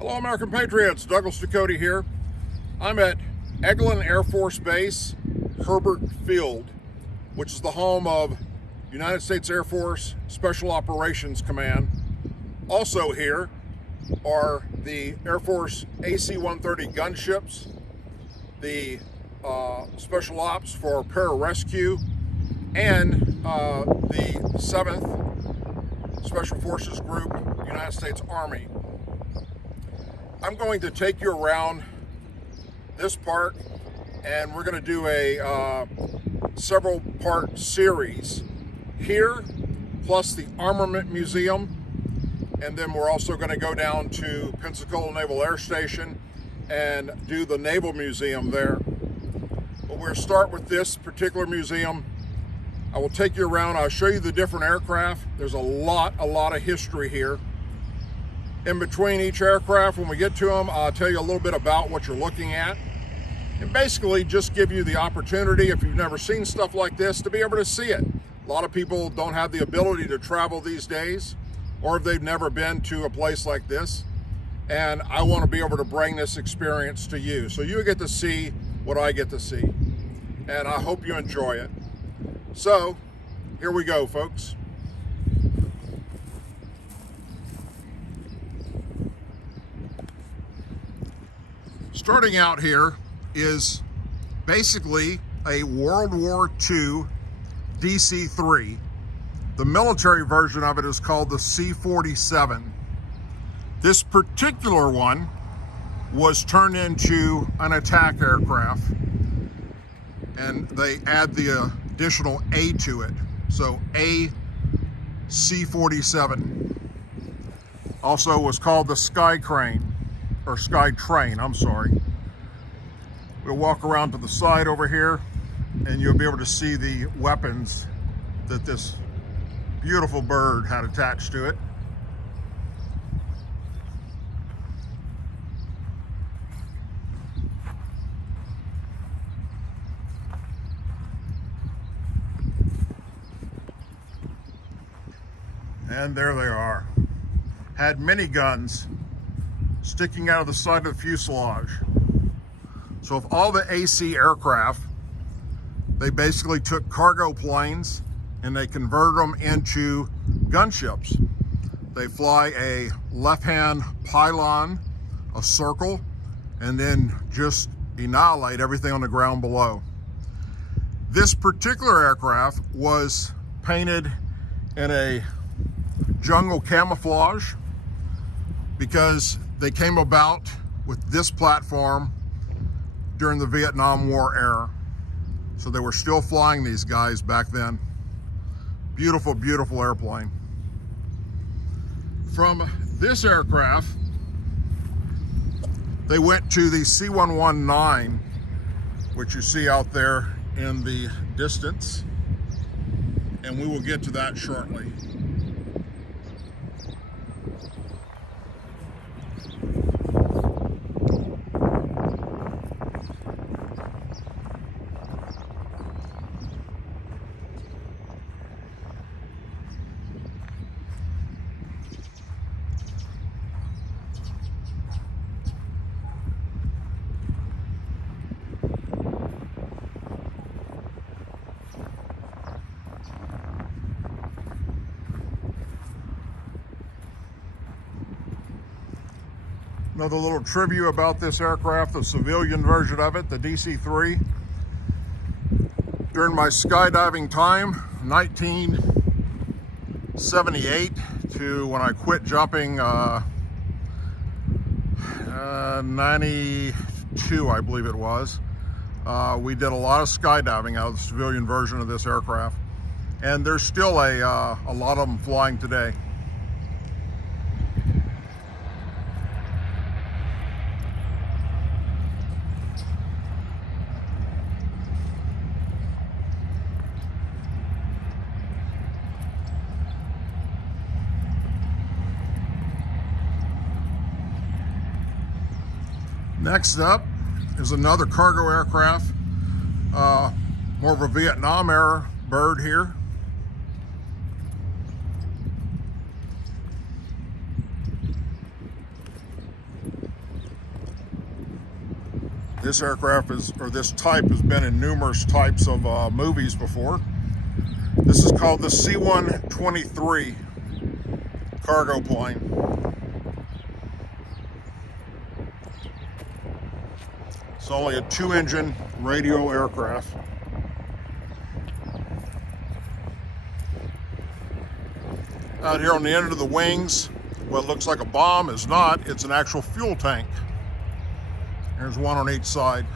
Hello, American Patriots. Douglas Ducote here. I'm at Eglin Air Force Base, Hurlburt Field, which is the home of United States Air Force Special Operations Command. Also here are the Air Force AC-130 gunships, the Special Ops for Pararescue, and the 7th Special Forces Group, United States Army. I'm going to take you around this park, and we're going to do a several part series here, plus the Armament Museum, and then we're also going to go down to Pensacola Naval Air Station and do the Naval Museum there. But we're going to start with this particular museum. I will take you around. I'll show you the different aircraft. There's a lot of history here. In between each aircraft, when we get to them, I'll tell you a little bit about what you're looking at, and basically just give you the opportunity, if you've never seen stuff like this, to be able to see it. A lot of people don't have the ability to travel these days, or if they've never been to a place like this, and I want to be able to bring this experience to you, so you get to see what I get to see, and I hope you enjoy it. So here we go, folks. Starting out here is basically a World War II DC-3. The military version of it is called the C-47. This particular one was turned into an attack aircraft, and they add the additional A to it. So A C-47. Also was called the Skytrain. Or Skytrain, I'm sorry. We'll walk around to the side over here, and you'll be able to see the weapons that this beautiful bird had attached to it. And there they are. Had mini guns sticking out of the side of the fuselage. So if all the AC aircraft, they basically took cargo planes and they converted them into gunships. They fly a left-hand pylon, a circle, and then just annihilate everything on the ground below. This particular aircraft was painted in a jungle camouflage because they came about with this platform during the Vietnam War era. So they were still flying these guys back then. Beautiful, beautiful airplane. From this aircraft, they went to the C-119, which you see out there in the distance, and we will get to that shortly. Another little trivia about this aircraft, the civilian version of it, the DC-3. During my skydiving time, 1978 to when I quit jumping, 92, I believe it was, we did a lot of skydiving out of the civilian version of this aircraft. And there's still a lot of them flying today. Next up is another cargo aircraft, more of a Vietnam era bird here. This aircraft this type has been in numerous types of movies before. This is called the C-123 cargo plane. It's only a 2-engine radial aircraft. Out here on the end of the wings, what looks like a bomb is not, it's an actual fuel tank. There's one on each side.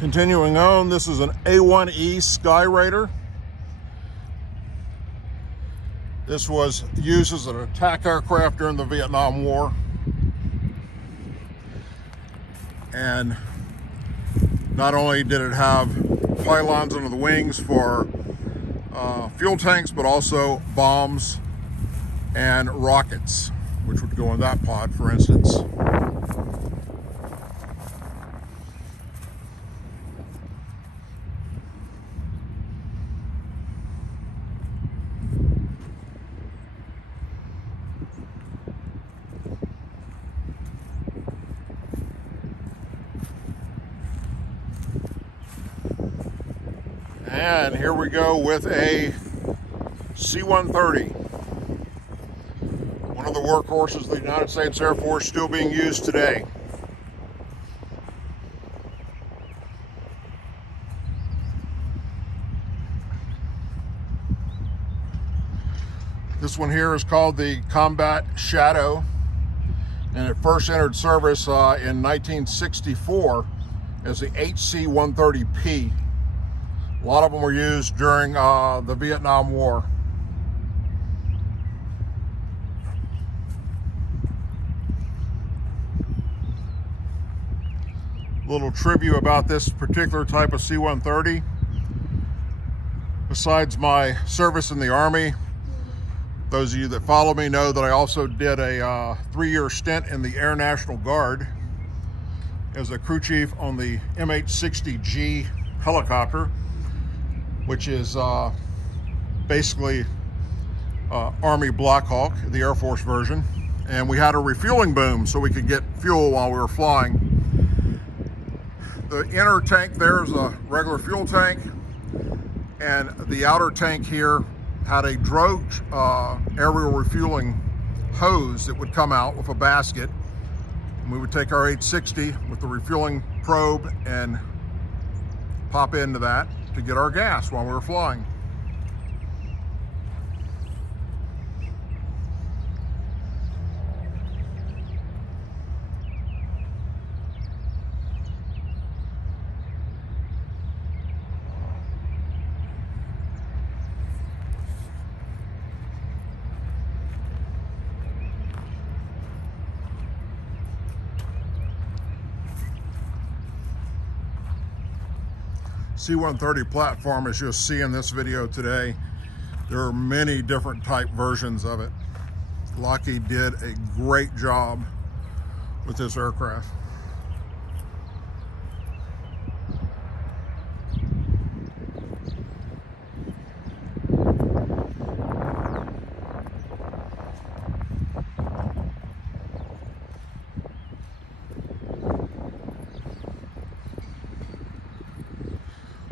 Continuing on, this is an A-1 Skyraider. This was used as an attack aircraft during the Vietnam War. And not only did it have pylons under the wings for fuel tanks, but also bombs and rockets, which would go in that pod, for instance. And here we go with a C-130, one of the workhorses of the United States Air Force, still being used today. This one here is called the Combat Shadow, and it first entered service in 1964 as the HC-130P. A lot of them were used during the Vietnam War. Little trivia about this particular type of C-130. Besides my service in the Army, those of you that follow me know that I also did a 3-year stint in the Air National Guard as a crew chief on the MH-60G helicopter, which is basically Army Black Hawk, the Air Force version. And we had a refueling boom so we could get fuel while we were flying. The inner tank there is a regular fuel tank, and the outer tank here had a drogue aerial refueling hose that would come out with a basket. And we would take our 860 with the refueling probe and pop into that to get our gas while we were flying. C-130 platform, as you'll see in this video today, there are many different type versions of it. Lockheed did a great job with this aircraft.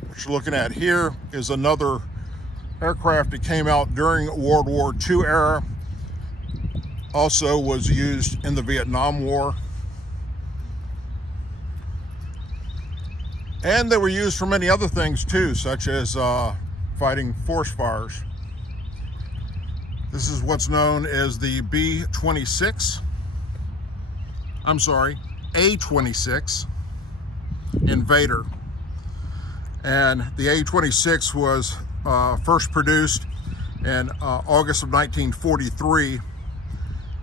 What you're looking at here is another aircraft that came out during World War II era. Also was used in the Vietnam War. And they were used for many other things too, such as fighting force fires. This is what's known as the B-26. I'm sorry, A-26 INVADER. And the A-26 was first produced in August of 1943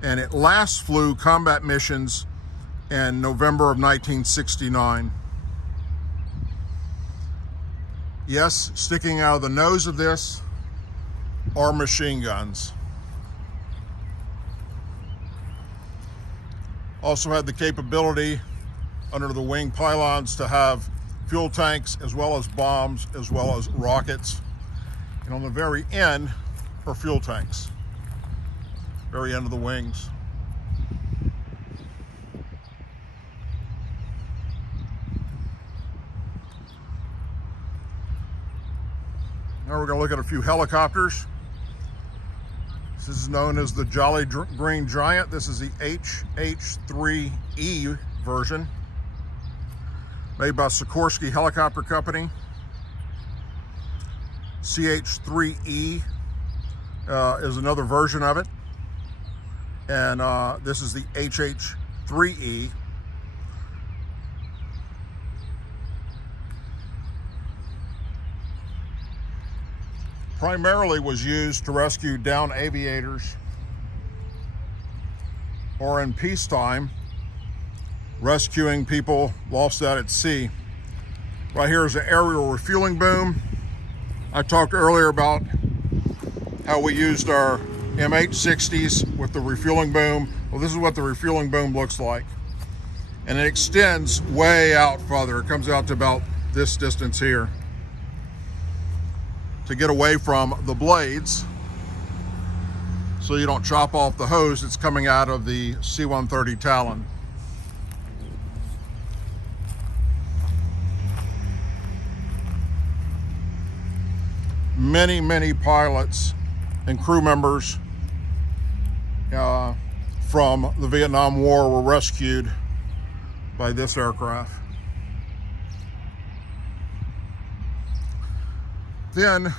and it last flew combat missions in November of 1969. Yes, sticking out of the nose of this are machine guns. Also had the capability under the wing pylons to have fuel tanks as well as bombs as well as rockets. And on the very end are fuel tanks, very end of the wings. Now we're going to look at a few helicopters. This is known as the Jolly Green Giant. This is the HH-3E version, made by Sikorsky Helicopter Company. CH-3E is another version of it, and this is the HH-3E. Primarily was used to rescue downed aviators, or in peacetime, rescuing people lost out at sea. Right here is an aerial refueling boom. I talked earlier about how we used our MH-60s with the refueling boom. Well, this is what the refueling boom looks like. And it extends way out farther. It comes out to about this distance here, to get away from the blades so you don't chop off the hose that's coming out of the C-130 TALON. Many pilots and crew members from the Vietnam War were rescued by this aircraft. Then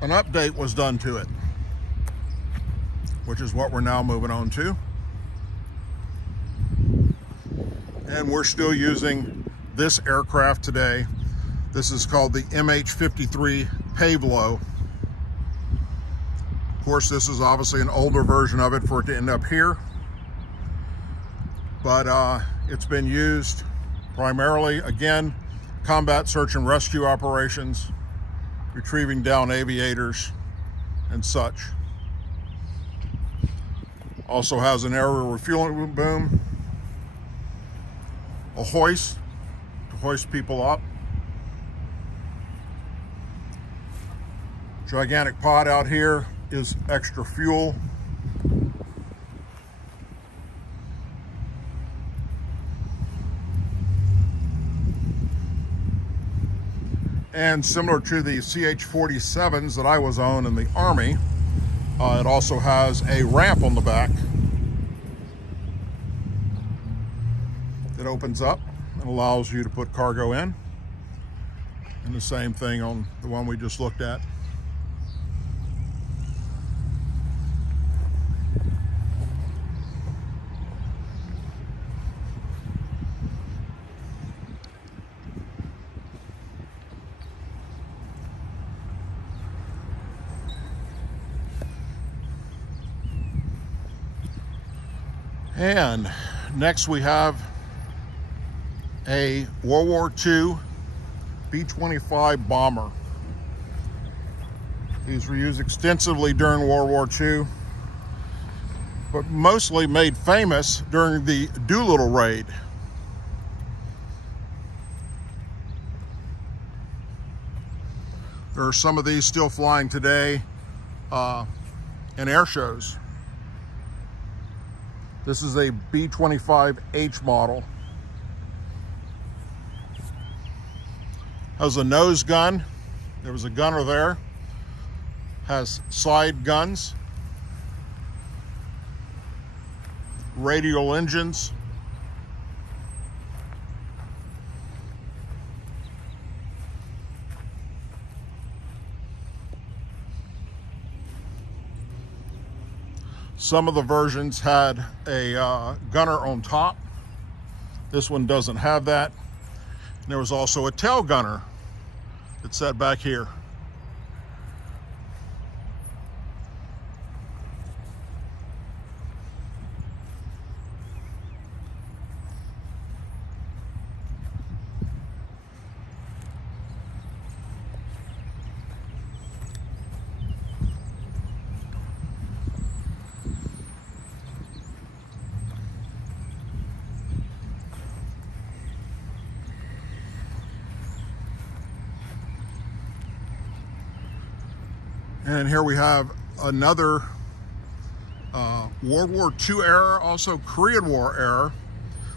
an update was done to it, which is what we're now moving on to. And we're still using this aircraft today. This is called the MH-53 Pavlo. Of course, this is obviously an older version of it for it to end up here, but it's been used primarily, again, combat search and rescue operations, retrieving downed aviators and such. Also has an aerial refueling boom, a hoist to hoist people up, gigantic pod out here is extra fuel. And similar to the CH-47s that I was on in the Army, it also has a ramp on the back that opens up and allows you to put cargo in. And the same thing on the one we just looked at. And next we have a World War II B-25 bomber. These were used extensively during World War II, but mostly made famous during the Doolittle raid. There are some of these still flying today in air shows. This is a B-25H model. Has a nose gun. There was a gunner there. Has side guns, radial engines, some of the versions had a gunner on top. This one doesn't have that. And there was also a tail gunner that sat back here. And here we have another World War II era, also Korean War era.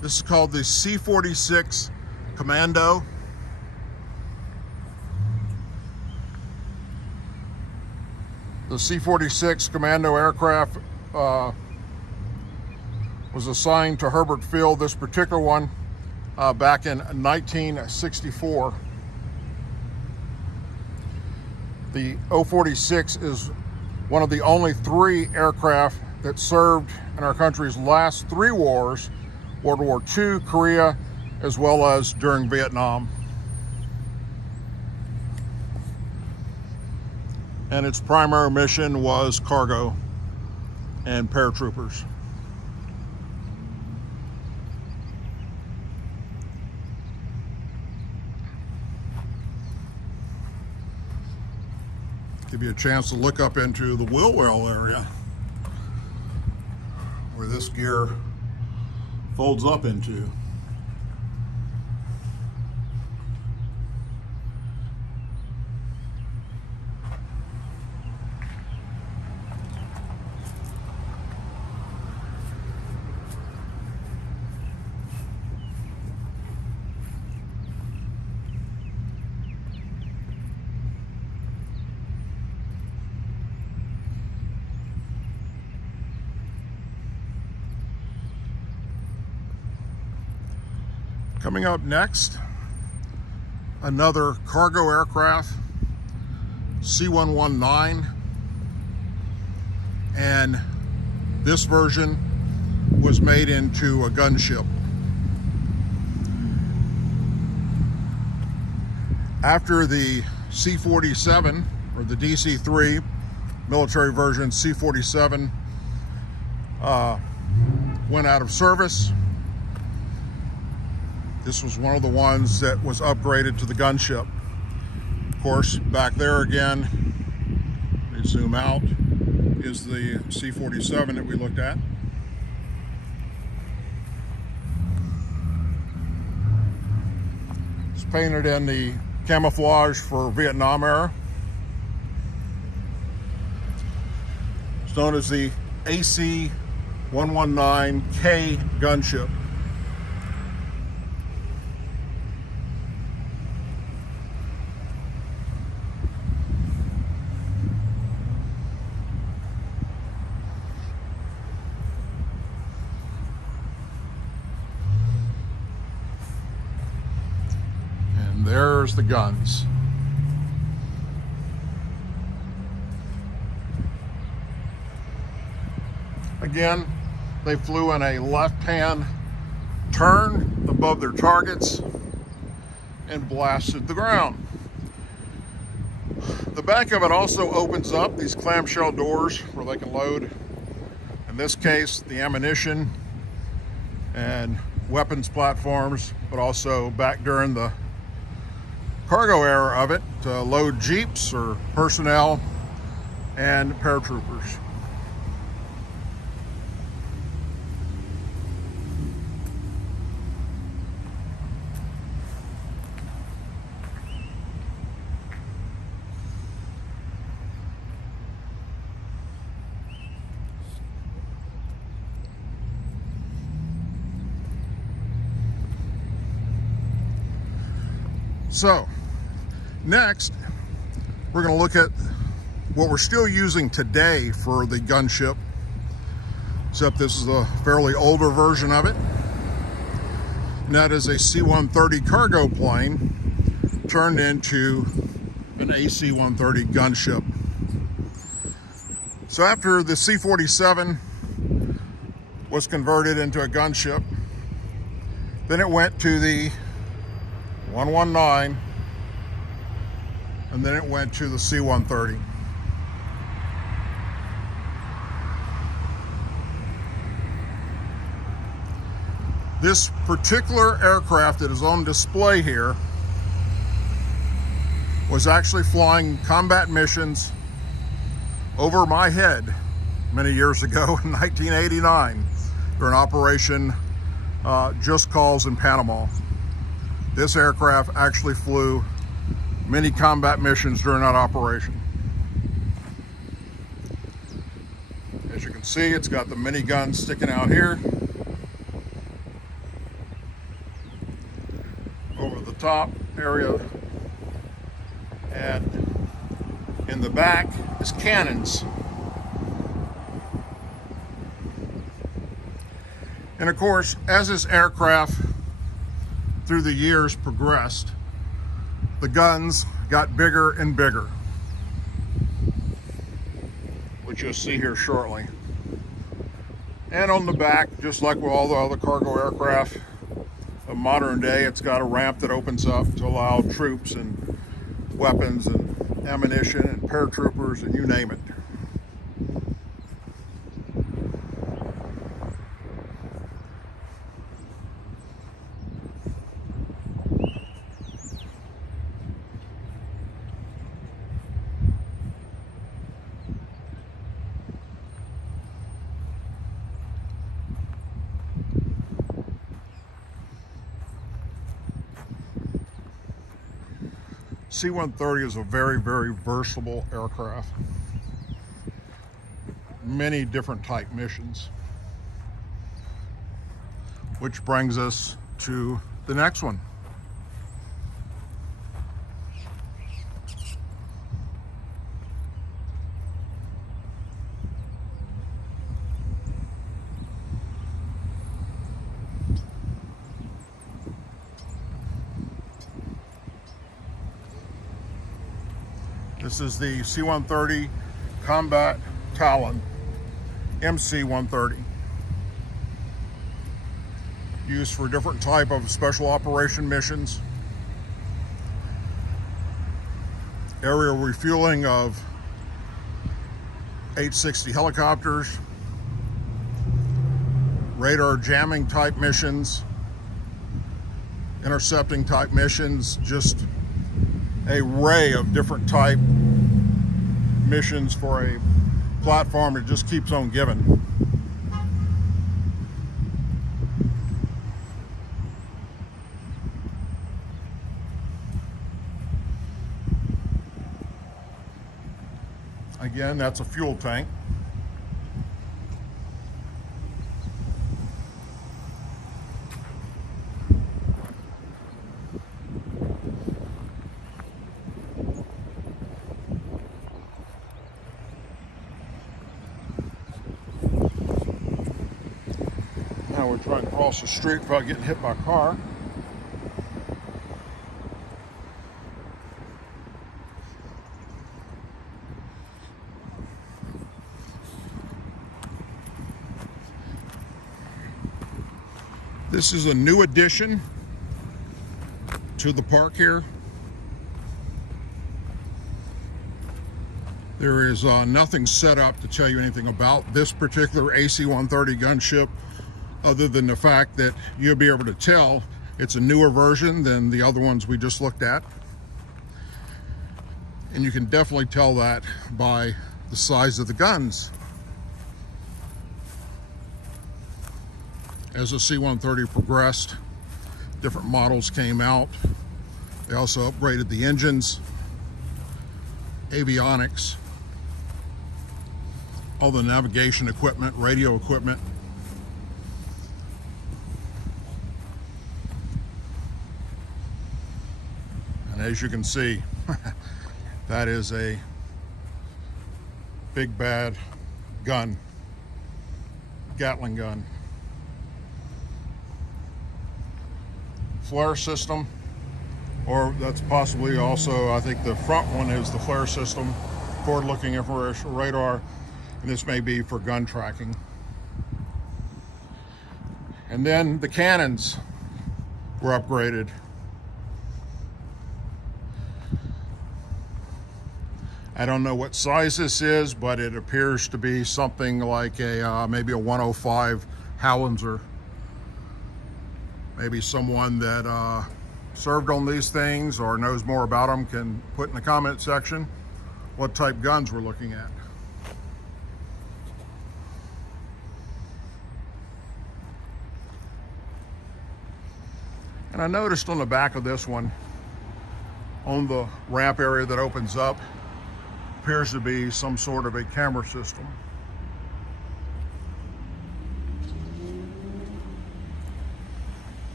This is called the C-46 Commando. The C-46 Commando aircraft was assigned to Hurlburt Field, this particular one, back in 1964. The O-46 is one of the only 3 aircraft that served in our country's last 3 wars, World War II, Korea, as well as during Vietnam. And its primary mission was cargo and paratroopers. Give you a chance to look up into the wheel well area where this gear folds up into. Coming up next, another cargo aircraft, C-119, and this version was made into a gunship. After the C-47, or the DC-3, military version C-47, went out of service, this was one of the ones that was upgraded to the gunship. Of course, back there again, let me zoom out, is the C-47 that we looked at. It's painted in the camouflage for Vietnam era. It's known as the AC-119K gunship. There's the guns. Again, they flew in a left-hand turn above their targets and blasted the ground. The back of it also opens up, these clamshell doors where they can load, in this case, the ammunition and weapons platforms, but also back during the cargo era of it to load jeeps or personnel and paratroopers. So, next, we're going to look at what we're still using today for the gunship, except this is a fairly older version of it. And that is a C-130 cargo plane turned into an AC-130 gunship. So after the C-47 was converted into a gunship, then it went to the 119, and then it went to the C-130. This particular aircraft that is on display here was actually flying combat missions over my head many years ago in 1989 during Operation Just Cause in Panama. This aircraft actually flew many combat missions during that operation. As you can see, it's got the minigun sticking out here. Over the top area. And in the back is cannons. And of course, as this aircraft through the years progressed, the guns got bigger and bigger, which you'll see here shortly. And on the back, just like with all the other cargo aircraft of modern day, it's got a ramp that opens up to allow troops and weapons and ammunition and paratroopers and you name it. C-130 is a very, very versatile aircraft. Many different type missions. Which brings us to the next one. This is the C-130 Combat Talon, MC-130. Used for different type of special operation missions. Aerial refueling of H-60 helicopters. Radar jamming type missions. Intercepting type missions. Just an array of different type missions for a platform that just keeps on giving. Again, that's a fuel tank. Now we're trying to cross the street without getting hit by a car. This is a new addition to the park here. There is nothing set up to tell you anything about this particular AC-130 gunship, other than the fact that you'll be able to tell it's a newer version than the other ones we just looked at. And you can definitely tell that by the size of the guns. As the C-130 progressed, different models came out. They also upgraded the engines, avionics, all the navigation equipment, radio equipment. And as you can see, that is a big bad gun, Gatling gun. Flare system, or that's possibly also, I think the front one is the flare system, forward-looking infrared radar, and this may be for gun tracking. And then the cannons were upgraded. I don't know what size this is, but it appears to be something like a maybe a 105 Howitzer. Maybe someone that served on these things or knows more about them can put in the comment section what type guns we're looking at. And I noticed on the back of this one, on the ramp area that opens up, appears to be some sort of a camera system.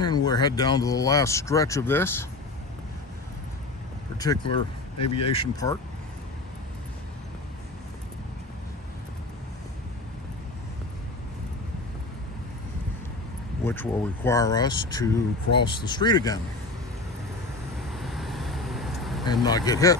And we're heading down to the last stretch of this particular aviation park. Which will require us to cross the street again and not get hit.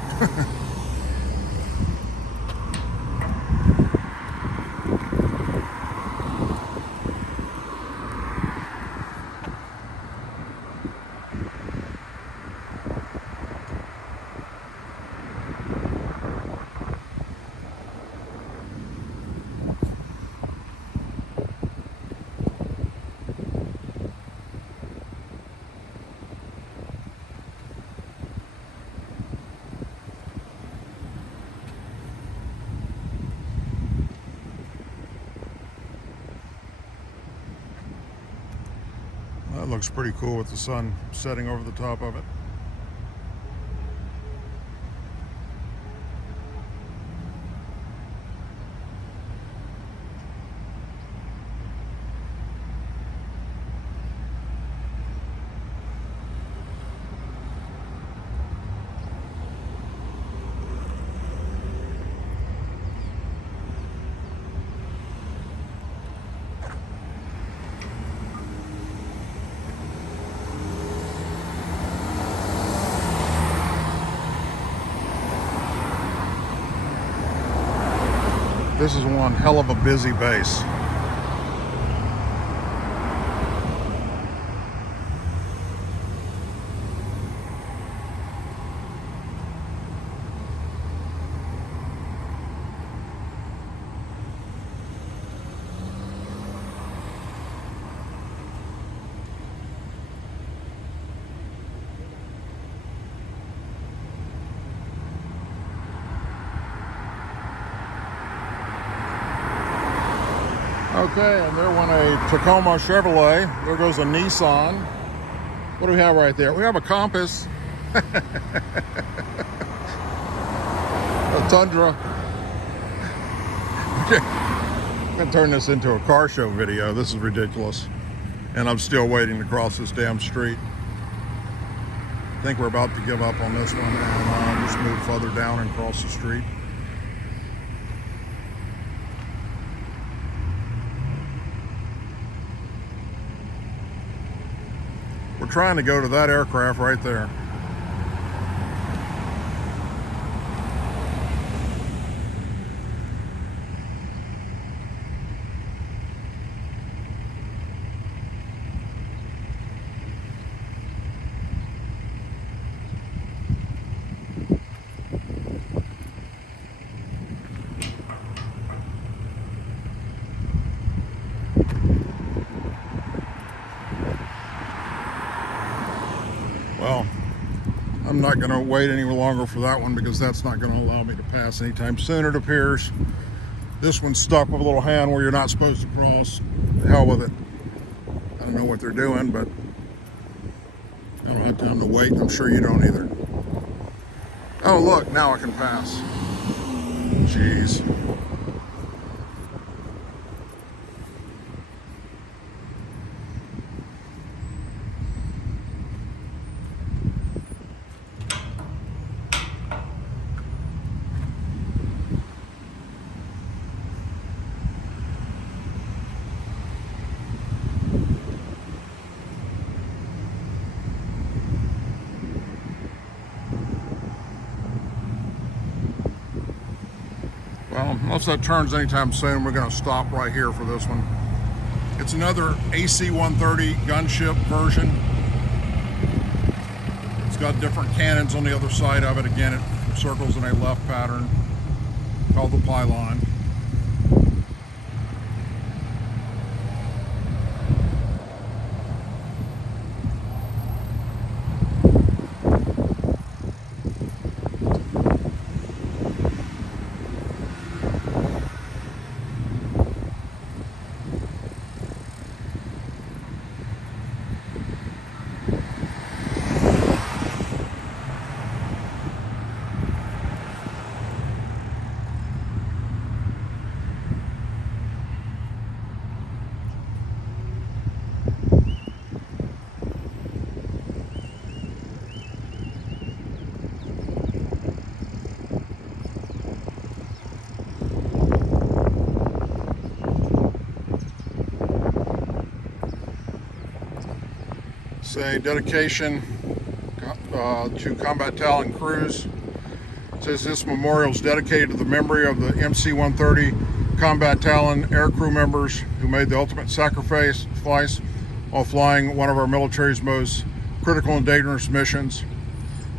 That looks pretty cool with the sun setting over the top of it. This is one hell of a busy base. Okay, and there went a Tacoma Chevrolet. There goes a Nissan. What do we have right there? We have a Compass. A Tundra. I'm gonna turn this into a car show video. This is ridiculous. And I'm still waiting to cross this damn street. I think we're about to give up on this one and just move further down and cross the street. We're trying to go to that aircraft right there. Well, I'm not going to wait any longer for that one because that's not going to allow me to pass anytime soon, it appears. This one's stuck with a little hand where you're not supposed to cross. The hell with it. I don't know what they're doing, but I don't have time to wait. I'm sure you don't either. Oh, look, now I can pass. Jeez. Well, unless that turns anytime soon, we're going to stop right here for this one. It's another AC-130 gunship version. It's got different cannons on the other side of it. Again, it circles in a left pattern called the pylon. It's a dedication to Combat Talon crews. It says this memorial is dedicated to the memory of the MC-130 Combat Talon aircrew members who made the ultimate sacrifice while flying one of our military's most critical and dangerous missions.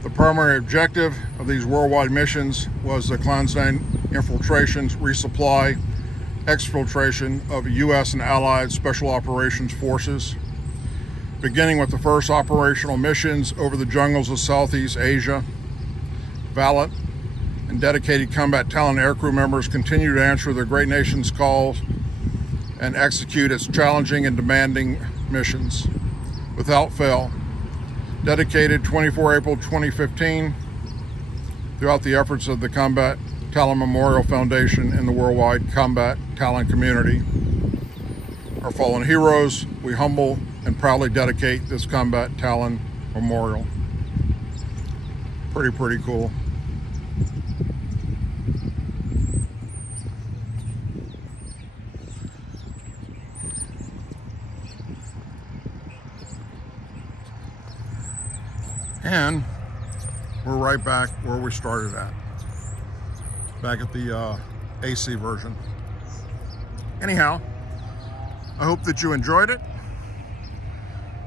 The primary objective of these worldwide missions was the clandestine infiltration, resupply, exfiltration of U.S. and Allied Special Operations Forces, beginning with the first operational missions over the jungles of Southeast Asia. Valiant and dedicated Combat Talon aircrew members continue to answer the great nation's calls and execute its challenging and demanding missions without fail. Dedicated 24 April 2015 throughout the efforts of the Combat Talon Memorial Foundation and the worldwide Combat Talon community. Our fallen heroes, we humble and proudly dedicate this Combat Talon Memorial. Pretty cool. And we're right back where we started at, back at the AC version. Anyhow, I hope that you enjoyed it.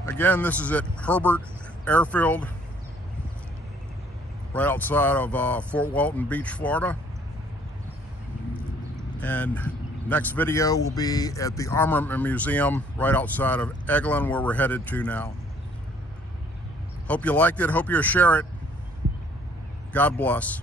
Again, this is at Hurlburt Airfield, right outside of Fort Walton Beach, Florida. And next video will be at the Armament Museum right outside of Eglin, where we're headed to now. Hope you liked it. Hope you'll share it. God bless.